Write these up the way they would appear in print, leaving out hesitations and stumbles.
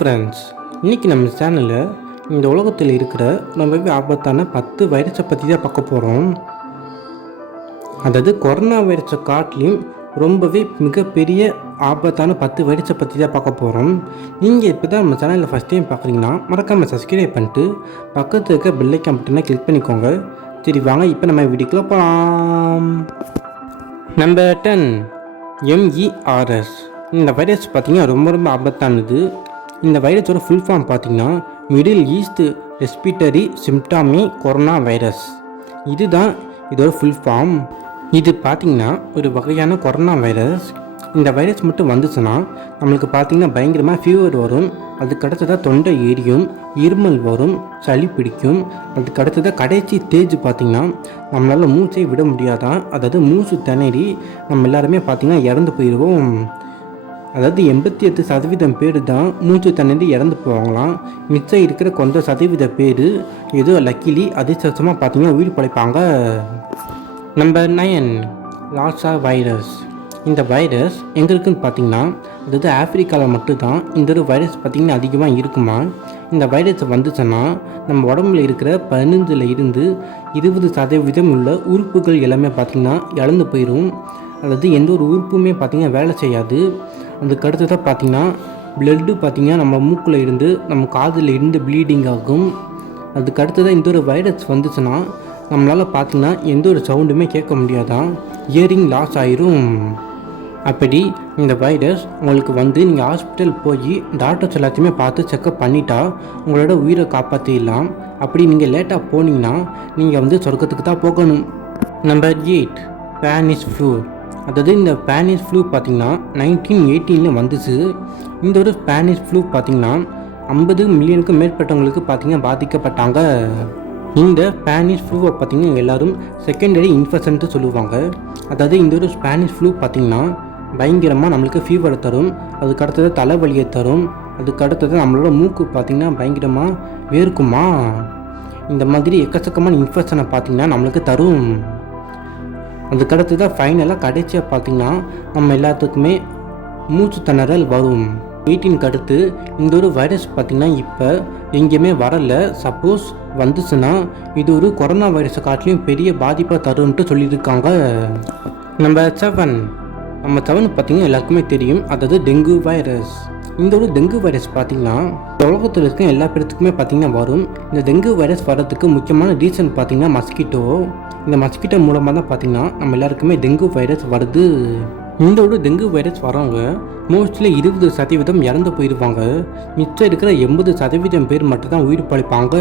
Friends, இன்றைக்கி நம்ம சேனலில் இந்த உலகத்தில் இருக்கிற ரொம்பவே ஆபத்தான 10 வைரஸை பற்றி தான் பார்க்க போகிறோம். அதாவது கொரோனா வைரஸை காட்டிலையும் ரொம்பவே மிகப்பெரிய ஆபத்தான 10 வைரஸை பற்றி தான் பார்க்க போகிறோம். நீங்கள் இப்போ தான் நம்ம சேனலில் ஃபஸ்ட் டைம் பார்க்குறீங்கன்னா மறக்காமல் சப்ஸ்கிரைப் பண்ணிட்டு பக்கத்தில் இருக்க பெல் ஐக்கான் பட்டனை கிளிக் பண்ணிக்கோங்க. சரி வாங்க இப்போ நம்ம வீடியோக்குள்ள போகலாம். Number 10 MERS. இந்த வைரஸ் பார்த்திங்கன்னா ரொம்ப ஆபத்தானது. இந்த வைரஸோட ஃபுல் ஃபார்ம் பார்த்திங்கன்னா middle east respiratory syndrome corona virus. இதுதான் இதோட ஃபுல் ஃபார்ம். இது பார்த்திங்கன்னா ஒரு வகையான கொரோனா வைரஸ். இந்த வைரஸ் மட்டும் வந்துச்சுன்னா நம்மளுக்கு பார்த்திங்கன்னா பயங்கரமாக ஃபீவர் வரும். அதுக்கு அடுத்ததாக தொண்டை ஏரியும், இருமல் வரும், சளி பிடிக்கும். அதுக்கு அடுத்ததாக கடைசி ஸ்டேஜ் பார்த்திங்கன்னா நம்மளால் மூச்சை விட முடியாதான். அதாவது மூச்சு திணறி நம்ம எல்லாருமே பார்த்திங்கன்னா இறந்து போயிடுவோம். அதாவது 88% பேர் தான் மூச்சு திணறி இறந்து போவாங்களாம். மிச்சம் இருக்கிற கொஞ்சம் சதவீத பேர் ஏதோ லக்கிலி அதிர்ஷ்டமாக பார்த்திங்கன்னா உயிர் பழைப்பாங்க. Number 9 Lassa virus. இந்த வைரஸ் எங்கே இருக்குதுன்னு பார்த்திங்கன்னா அதாவது ஆப்பிரிக்காவில் மட்டும்தான் இந்த ஒரு வைரஸ் பார்த்திங்கன்னா அதிகமாக இருக்குமா. இந்த வைரஸ் வந்துச்சுன்னா நம்ம உடம்புல இருக்கிற 15 to 20% உள்ள உறுப்புகள் எல்லாமே பார்த்திங்கன்னா இழந்து போயிடும். அதாவது எந்த ஒரு உறுப்புமே பார்த்திங்கன்னா வேலை செய்யாது. அதுக்கு அடுத்ததாக பார்த்திங்கன்னா பிளட்டு பார்த்திங்கன்னா நம்ம மூக்கில் இருந்து நம்ம காதில் இருந்து ப்ளீடிங் ஆகும். அதுக்கு அடுத்ததாக இந்த ஒரு வைரஸ் வந்துச்சுன்னா நம்மளால் பார்த்திங்கன்னா எந்த ஒரு சவுண்டுமே கேட்க முடியாதான். ஹியரிங் லாஸ் ஆயிரும். அப்படி இந்த வைரஸ் உங்களுக்கு வந்து நீங்கள் ஹாஸ்பிட்டல் போய் டாக்டர்ஸ் எல்லாத்தையுமே பார்த்து செக்கப் பண்ணிட்டா உங்களோட உயிரை காப்பாற்றிடலாம். அப்படி நீங்கள் லேட்டாக போனீங்கன்னா நீங்கள் வந்து சொர்க்கத்துக்கு தான் போகணும். Number 8 Spanish flu. அதாவது இந்த ஸ்பானிஷ் ஃப்ளூ பார்த்திங்கன்னா 1918 வந்துச்சு. இந்த ஒரு ஸ்பானிஷ் ஃப்ளூ பார்த்திங்கன்னா 50 மில்லியனுக்கு மேற்பட்டவங்களுக்கு பார்த்திங்கன்னா பாதிக்கப்பட்டாங்க. இந்த ஸ்பானிஷ் ஃப்ளூவை பார்த்திங்கன்னா எல்லோரும் செகண்டரி இன்ஃபெக்ஷன்ட்டு சொல்லுவாங்க. அதாவது இந்த ஒரு ஸ்பானிஷ் ஃப்ளூ பார்த்திங்கன்னா பயங்கரமாக நம்மளுக்கு ஃபீவர் தரும். அதுக்கு அடுத்தது தலைவலியை தரும். அதுக்கு அடுத்தது நம்மளோட மூக்கு பார்த்திங்கன்னா பயங்கரமாக வேர்க்குமா. இந்த மாதிரி எக்கச்சக்கமான இன்ஃபெக்ஷனை பார்த்திங்கன்னா நம்மளுக்கு தரும். அதுக்கடுத்து தான் ஃபைனலாக கடைசியாக பார்த்திங்கன்னா நம்ம எல்லாத்துக்குமே மூச்சு திணறல் வரும். 18 அடுத்து இந்த ஒரு வைரஸ் பார்த்திங்கன்னா இப்போ எங்கேயுமே வரலை. சப்போஸ் வந்துச்சுன்னா இது ஒரு கொரோனா வைரஸை காட்டிலையும் பெரிய பாதிப்பை தரும்ன்ட்டு சொல்லியிருக்காங்க. நம்பர் 7 நம்ம 7 பார்த்திங்கன்னா எல்லாருக்குமே தெரியும். அதாவது டெங்கு வைரஸ். இந்த ஒரு டெங்கு வைரஸ் பார்த்திங்கன்னா உலகத்தில் இருக்க எல்லா பேருத்துக்குமே பார்த்திங்கன்னா வரும். இந்த டெங்கு வைரஸ் வர்றதுக்கு முக்கியமான ரீசன் பார்த்திங்கன்னா மஸ்கிட்டோ. இந்த மஸ்கிட்டோ மூலமாக தான் பார்த்திங்கன்னா நம்ம எல்லாருக்குமே டெங்கு வைரஸ் வருது. இந்த ஒரு டெங்கு வைரஸ் வரவங்க மோஸ்ட்லி 20% இறந்து போயிடுவாங்க. மிச்சம் இருக்கிற 80% பேர் மட்டும்தான் உயிர் பழைப்பாங்க.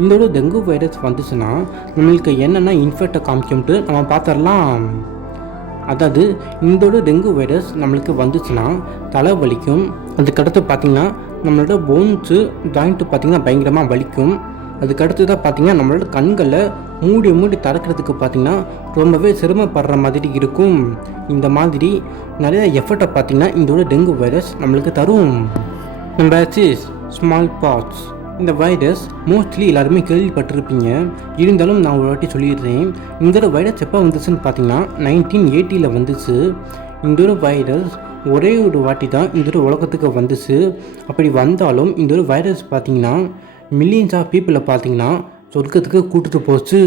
இந்த ஒரு டெங்கு வைரஸ் வந்துச்சுன்னா நம்மளுக்கு என்னென்ன இன்ஃபெக்டை காமிக்கும்ட்டு நம்ம பார்த்துடலாம். அதாவது இந்த ஒரு டெங்கு வைரஸ் நம்மளுக்கு வந்துச்சுன்னா தலை வலிக்கும். அதுக்கடுத்து பார்த்திங்கன்னா நம்மளோட போன்ஸு ஜாயிண்ட்டு பார்த்திங்கன்னா பயங்கரமாக வலிக்கும். அதுக்கடுத்து தான் பார்த்திங்கன்னா நம்மளோட கண்களை மூடி திறக்கிறதுக்கு பார்த்திங்கன்னா ரொம்பவே சிரமப்படுற மாதிரி இருக்கும். இந்த மாதிரி நிறைய எஃபர்ட்டை பார்த்திங்கன்னா இந்த ஒரு டெங்கு வைரஸ் நம்மளுக்கு தரும். Number 6 small box. இந்த வைரஸ் மோஸ்ட்லி எல்லாருமே கேள்விப்பட்டிருப்பீங்க. இருந்தாலும் நான் ஒரு வாட்டி சொல்லிடுறேன். இந்த ஒரு வைரஸ் எப்போ வந்துச்சுன்னு பார்த்தீங்கன்னா 1980 வந்துச்சு. இந்த ஒரு வைரஸ் ஒரே ஒரு வாட்டி தான் இந்த ஒரு உலகத்துக்கு வந்துச்சு. அப்படி வந்தாலும் இந்த ஒரு வைரஸ் பார்த்திங்கன்னா மில்லியன்ஸ் ஆஃப் பீப்புளை பார்த்திங்கன்னா சொர்க்கத்துக்கு கூட்டிட்டு போச்சு.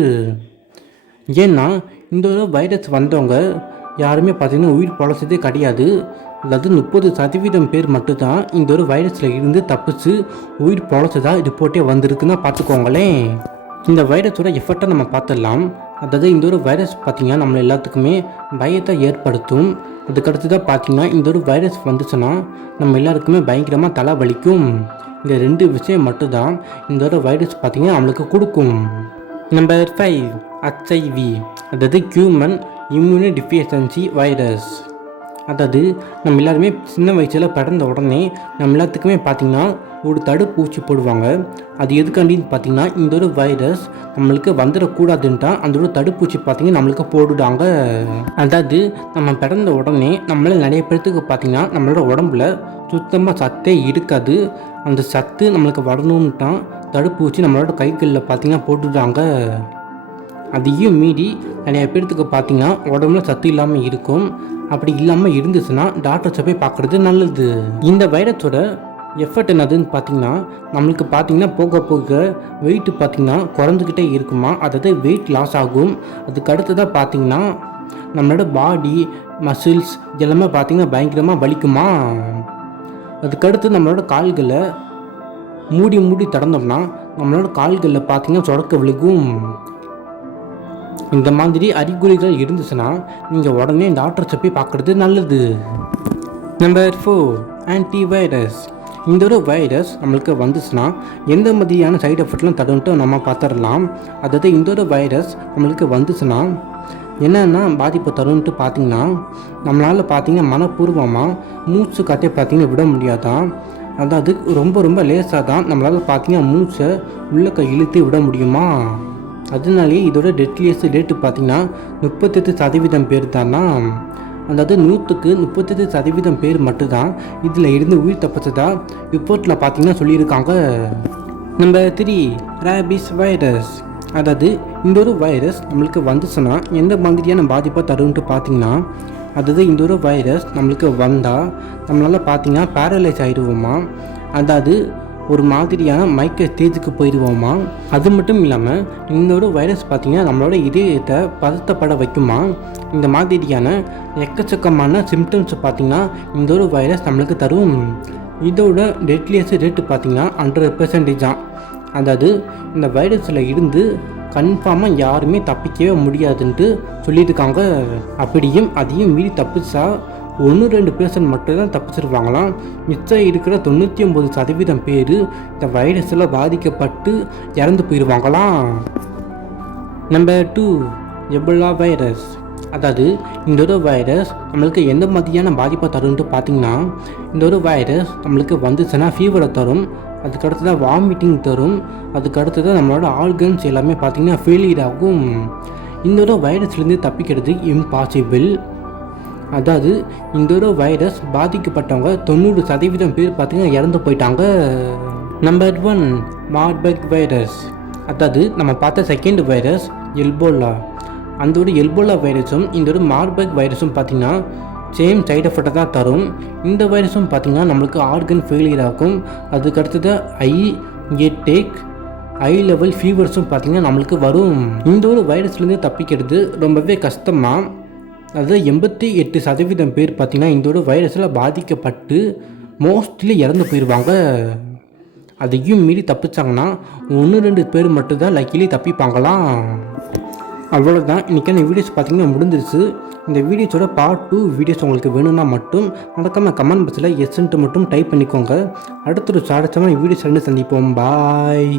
ஏன்னா இந்த ஒரு வைரஸ் வந்தவங்க யாருமே பார்த்திங்கன்னா உயிர் பொழைச்சதே கிடையாது. அதாவது 30% பேர் மட்டும்தான் இந்த ஒரு வைரஸில் இருந்து தப்பிச்சு உயிர் பொழைச்சதா ரிப்போர்ட்டே வந்திருக்குன்னா பார்த்துக்கோங்களேன். இந்த வைரஸோட எஃபெக்டை நம்ம பார்த்துடலாம். அதாவது இந்த ஒரு வைரஸ் பார்த்திங்கன்னா நம்ம எல்லாத்துக்குமே பயத்தை ஏற்படுத்தும். அதுக்கடுத்து தான் பார்த்திங்கன்னா இந்த ஒரு வைரஸ் வந்துச்சுன்னா நம்ம எல்லாருக்குமே பயங்கரமாக தலை வலிக்கும். இந்த 2 விஷயம் மட்டும்தான் இந்த ஒரு வைரஸ் பார்த்திங்கன்னா நம்மளுக்கு கொடுக்கும். Number 5 HIV. அதாவது ஹியூமன் இம்யூனி டிஃபிஷியன்சி வைரஸ். அதாவது நம்ம எல்லாருமே சின்ன வயசில் பிறந்த உடனே நம்ம எல்லாத்துக்குமே பார்த்திங்கன்னா ஒரு தடுப்பூசி போடுவாங்க. அது எதுக்காண்டின்னு பார்த்திங்கன்னா இந்த ஒரு வைரஸ் நம்மளுக்கு வந்துடக்கூடாதுன்ட்டா அந்த ஒரு தடுப்பூசி பார்த்திங்கன்னா நம்மளுக்கு போடுறாங்க. அதாவது நம்ம பிறந்த உடனே நம்மள நிறைய பேர்த்துக்கு பார்த்திங்கன்னா நம்மளோட உடம்புல சுத்தமாக சத்தே இருக்காது. அந்த சத்து நம்மளுக்கு வரணும்ட்டா தடுப்பூசி நம்மளோட கைகளில் பார்த்திங்கன்னா போட்டுடுறாங்க. அதையும் மீறி நிறைய பேர்த்துக்கு பார்த்திங்கன்னா உடம்புல சத்து இல்லாமல் இருக்கும். அப்படி இல்லாமல் இருந்துச்சுன்னா டாக்டர்ஸை போய் பார்க்குறது நல்லது. இந்த வைரஸோட எஃபர்ட் என்னதுன்னு பார்த்தீங்கன்னா நம்மளுக்கு பார்த்தீங்கன்னா போக போக வெயிட் பார்த்திங்கன்னா குறைஞ்சிக்கிட்டே இருக்குமா, அதாவது வெயிட் லாஸ் ஆகும். அதுக்கு அடுத்ததாக பார்த்தீங்கன்னா நம்மளோட பாடி மசில்ஸ் எல்லாமே பார்த்திங்கன்னா பயங்கரமாக வலிக்குமா. அதுக்கடுத்து நம்மளோட கால்களை மூடி தடந்தோம்னா நம்மளோட கால்களில் பார்த்திங்கன்னா சொடக்க விழுகும். இந்த மாதிரி அறிகுறிகள் இருந்துச்சுன்னா நீங்கள் உடனே டாக்டர்ஸை போய் பார்க்குறது நல்லது. Number 4, antivirus. இந்த ஒரு வைரஸ் நம்மளுக்கு வந்துச்சுன்னா எந்த மாதிரியான சைடு எஃபெக்ட்லாம் தடுன்ட்டு நம்ம பார்த்துடலாம். அதாவது இந்த ஒரு வைரஸ் நம்மளுக்கு வந்துச்சுன்னா என்னென்னா பாதிப்பு தரும்ன்ட்டு பார்த்திங்கன்னா நம்மளால் பார்த்திங்கன்னா மனப்பூர்வமாக மூச்சு காற்றே பார்த்திங்கன்னா விட முடியாதான். அதாவது ரொம்ப லேசாக தான் நம்மளால் பார்த்திங்கன்னா மூச்சை உள்ளக்க இழுத்து விட முடியுமா. அதனாலேயே இதோட டெட்லியஸ்ட் ரேட்டு பார்த்திங்கன்னா 38% பேர் தானா. அதாவது 100க்கு 38% பேர் மட்டும்தான் இதில் இருந்து உயிர் தப்பிச்சதா ரிப்போர்ட்டில் பார்த்திங்கன்னா சொல்லியிருக்காங்க. Number 3, rabies virus. அதாவது இந்த ஒரு வைரஸ் நம்மளுக்கு வந்துச்சுன்னா எந்த மாதிரியான பாதிப்பை தரும்ன்ட்டு பார்த்திங்கன்னா அதாவது இந்த ஒரு வைரஸ் நம்மளுக்கு வந்தால் நம்மளால் பார்த்திங்கன்னா பேரலைஸ் ஆகிடுவோமா, அதாவது ஒரு மாதிரியான மயக்க ஸ்டேஜுக்கு போயிடுவோமா. அது மட்டும் இல்லாமல் இந்த ஒரு வைரஸ் பார்த்திங்கன்னா நம்மளோட இதயத்தை பதத்தப்பட வைக்குமா. இந்த மாதிரியான எக்கச்சக்கமான சிம்டம்ஸ் பார்த்திங்கன்னா இந்த ஒரு வைரஸ் நம்மளுக்கு தரும். இதோட டெட்லியஸ்ட் ரேட்டு பார்த்திங்கன்னா 100% தான். அதாவது இந்த வைரஸில் இருந்து கன்ஃபார்மாக யாருமே தப்பிக்கவே முடியாதுன்ட்டு சொல்லியிருக்காங்க. அப்படியும் அதையும் மீறி தப்பிச்சா 1-2% மட்டும்தான் தப்பிச்சிருவாங்களாம். மிச்சம் இருக்கிற 99% பேர் இந்த வைரஸில் பாதிக்கப்பட்டு இறந்து போயிடுவாங்களாம். Number 2, Ebola virus. அதாவது இந்த ஒரு வைரஸ் நம்மளுக்கு எந்த மாதிரியான பாதிப்பை தரும்ன்ட்டு பார்த்திங்கன்னா இந்த ஒரு வைரஸ் நம்மளுக்கு வந்துச்சுன்னா ஃபீவரை தரும், அதுக்கடுத்து தான் வாமிட்டிங் தரும், அதுக்கடுத்து தான் நம்மளோட ஆர்கன்ஸ் எல்லாமே பார்த்திங்கன்னா ஃபெயிலியர் ஆகும். இந்த ஒரு வைரஸ்லேருந்து தப்பிக்கிறது இம்பாசிபிள். அதாவது இந்த ஒரு வைரஸ் பாதிக்கப்பட்டவங்க 90% பேர் பார்த்திங்கன்னா இறந்து போயிட்டாங்க. Number 1, Marburg virus. அதாவது நம்ம பார்த்த செகண்ட் வைரஸ் எல்போலா. அந்த ஒரு எல்போலா வைரஸும் இந்த ஒரு மார்பர்க் வைரஸும் பார்த்திங்கன்னா சேம் சைடு எஃபெக்டை தான் தரும். இந்த வைரஸும் பார்த்திங்கன்னா நம்மளுக்கு ஆர்கன் ஃபெயிலியர் ஆகும். அதுக்கடுத்தது ஹை லெவல் ஃபீவர்ஸும் பார்த்திங்கன்னா நம்மளுக்கு வரும். இந்த ஒரு வைரஸ்லேருந்து தப்பிக்கிறது ரொம்பவே கஷ்டமாக. அதாவது 88% பேர் பார்த்திங்கன்னா இந்த ஒரு வைரஸில் பாதிக்கப்பட்டு மோஸ்ட்லி இறந்து போயிடுவாங்க. அதையும் மீறி தப்பிச்சாங்கன்னா 1-2 பேர் மட்டும்தான் லக்கிலி தப்பிப்பாங்களாம். அவ்வளோதான் இன்றைக்கான வீடியோஸ் பார்த்திங்கன்னா முடிஞ்சிருச்சு. இந்த வீடியோஸோட பார்ட் 2 வீடியோஸ் உங்களுக்கு வேணும்னா மட்டும் மறக்காமல் கமெண்ட் பாக்ஸில் எஸ்ன்ட்டு மட்டும் டைப் பண்ணிக்கோங்க. அடுத்த ஒரு சாடச்சமான வீடியோஸ் சந்திப்போம். பாய்.